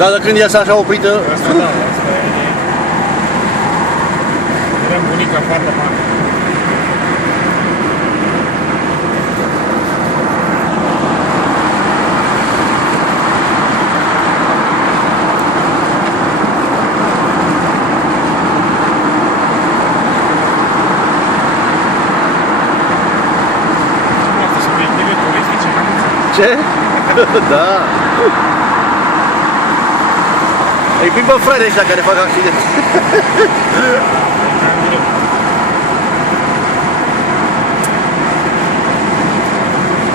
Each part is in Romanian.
Dar când iasă așa oprită... Asta da, asta e... Era bunica foarte mare. Ce? Da. Îi pui pe fraiere ăștia care fac accident.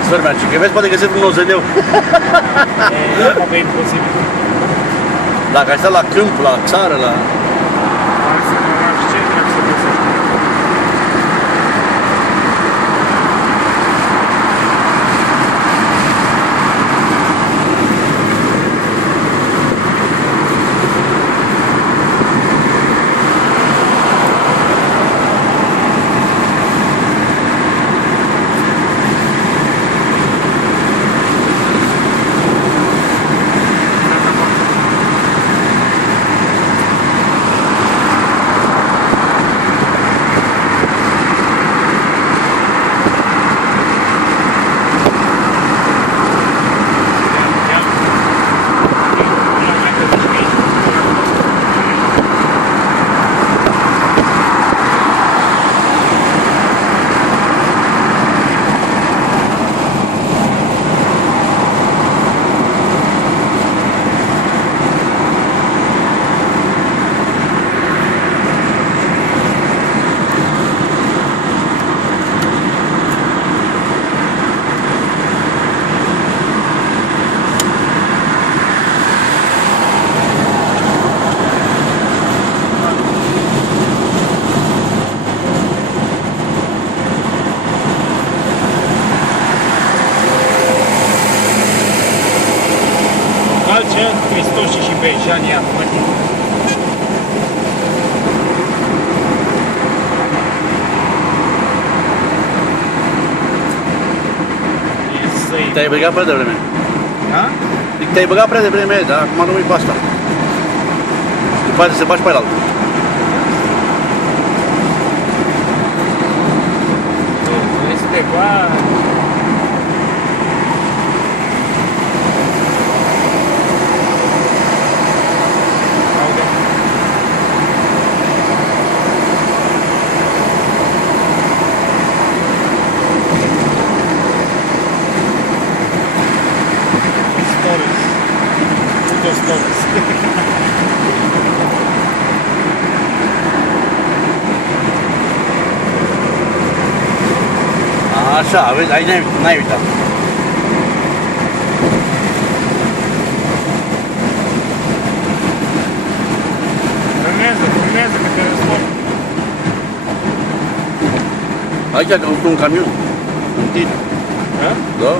Sper, mergi, că vezi, poate găsesc un OZD-ul. E imposibil. Dacă ai stat la câmp, la țară, la... Calce, Cristoși și Bejani, Ahmătii. Te-ai băgat prea devreme. Da? Te-ai băgat prea devreme, dar acum nu e pe asta. După aceea se bagi pe altul. Este bani. Așa, vezi, aici n-ai uitat. Urmează că te răspund. Aici a căzut un camion. În tine. Da? Da.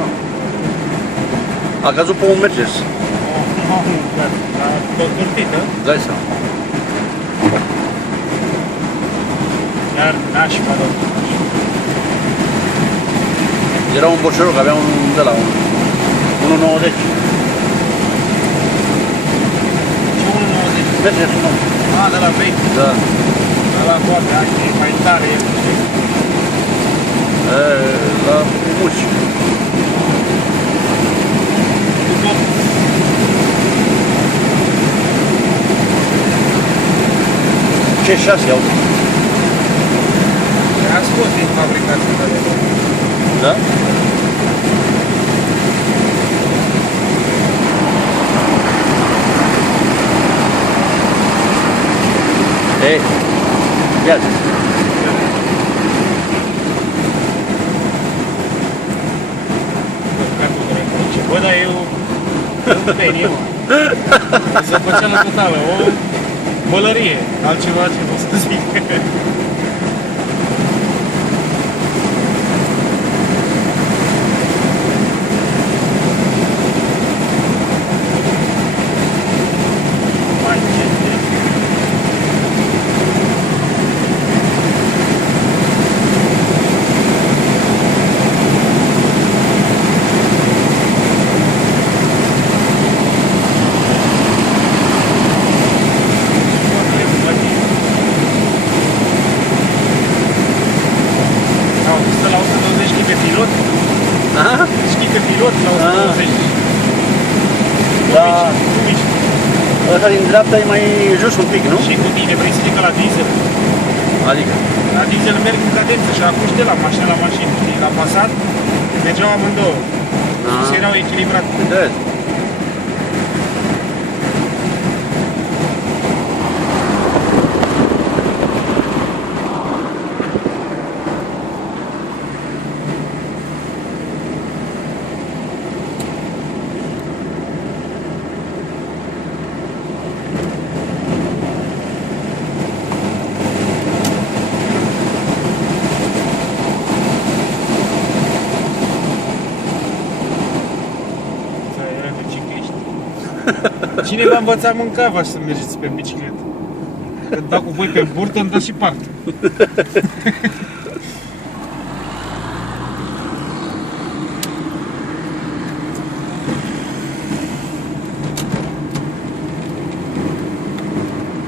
A căzut pe un Mercedes. Tot turtită? Dai seama. Iar nașpa, domnul. Era un boșeroc, avea un de la 1,90. Ce 1,90? Mercedes nou. Ah, de la vechi. Da. De la toate, e mai tare, e puțin. La muci. Ce 6 au? A scos din fabricație de la. Da? Ei, viață. Bă, dar eu un peniu. Se făcea la totală, o bălărie, altceva ce pot să zic. Partea din dreapta e mai jos un pic, nu? Și cu tine vrei să zic că la diesel? Adică? La diesel merg în cadență și acum de la mașină la mașină. Știi, la Passat mergeau amândouă. Și erau echilibrate. Vedeți? Cine v-a învățat mâncava să mergeți pe bicicletă? Când dau cu voi pe burtă, îmi dă și parte.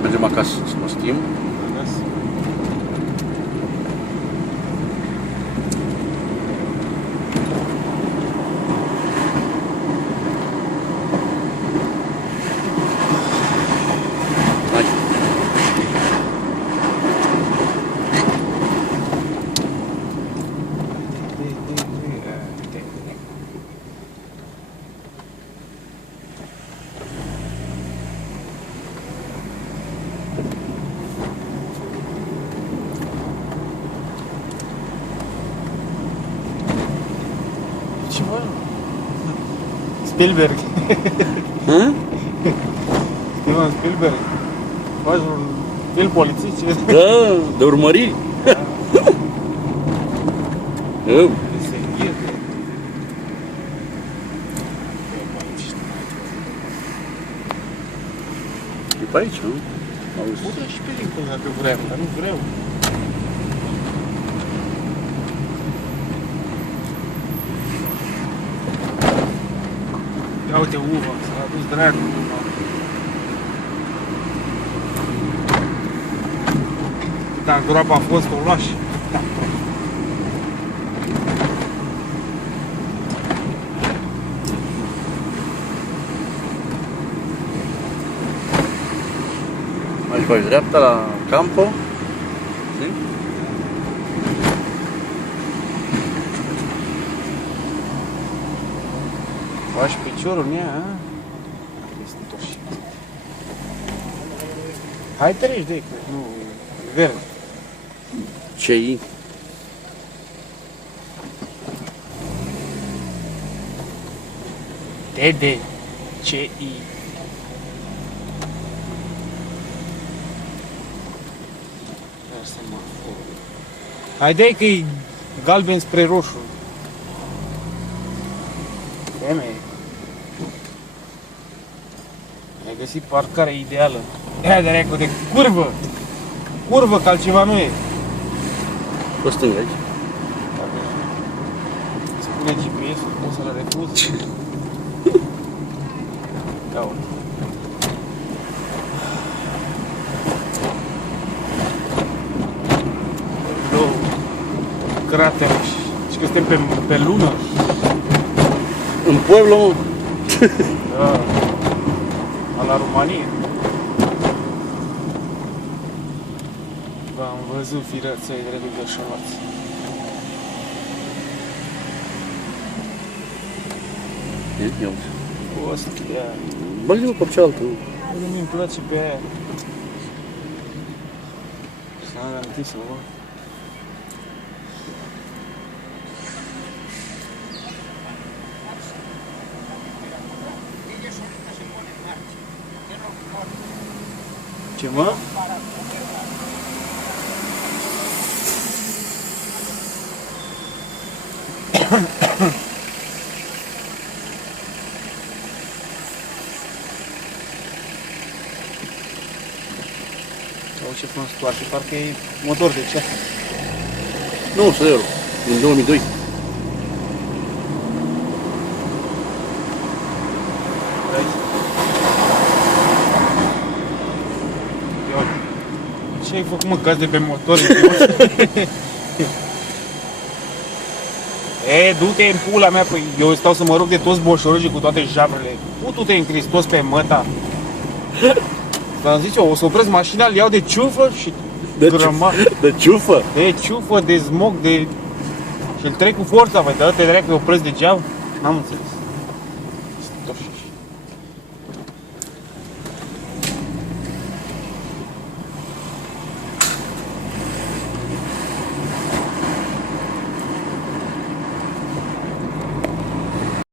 Mergem acasă să mă schimb. Ce mă? Spielberg. Steven Spielberg. Faci un film polițist? Da, de urmăriri. E pe aici, nu? Auzi. Putea și pe dincolo dacă vreau, dar nu vreau. Ia uite uva, s-a adus dragul uva. Dar groapa a fost, o lași. Da. Aici faci dreapta la Campo. Știi? Faci piciorul în ea, a? Este toșit. Hai treci de aici, nu, verde. CI. TD. CI. Haide că e galben spre roșu. Teme. Ai găsit parcarea ideală. Ia de recu de curvă! Curvă, că altceva nu e. Pe stânga aici. Spune GPS-ul, poți să-l refuzi. Ia uite. Crater. Și că suntem pe lună. În Pueblo, mă. Da. La România. V-am văzut firăței drept de șonați. Ia. Ostia. Bă-l pe cealaltă. Nu-mi place pe aia. S-a garantit să mă. Ce mă? Ce frumos toarce, parcă e motor de ce? Nu, 100 de euro. Din 2002. Ce ai făcut, mă, cazi de pe motor? E, du-te în pula mea, păi eu stau să mă rog de toți boșorogii cu toate jabrele. Putu-te în Hristos pe măta. V-am zis eu, o să opresc mașina, îl iau de ciufă și De ciufă? de ciufă, de smog, de... Și îl trec cu forța, măi, dar te dracu, opresc degeaba? N-am înțeles. Stoșiși.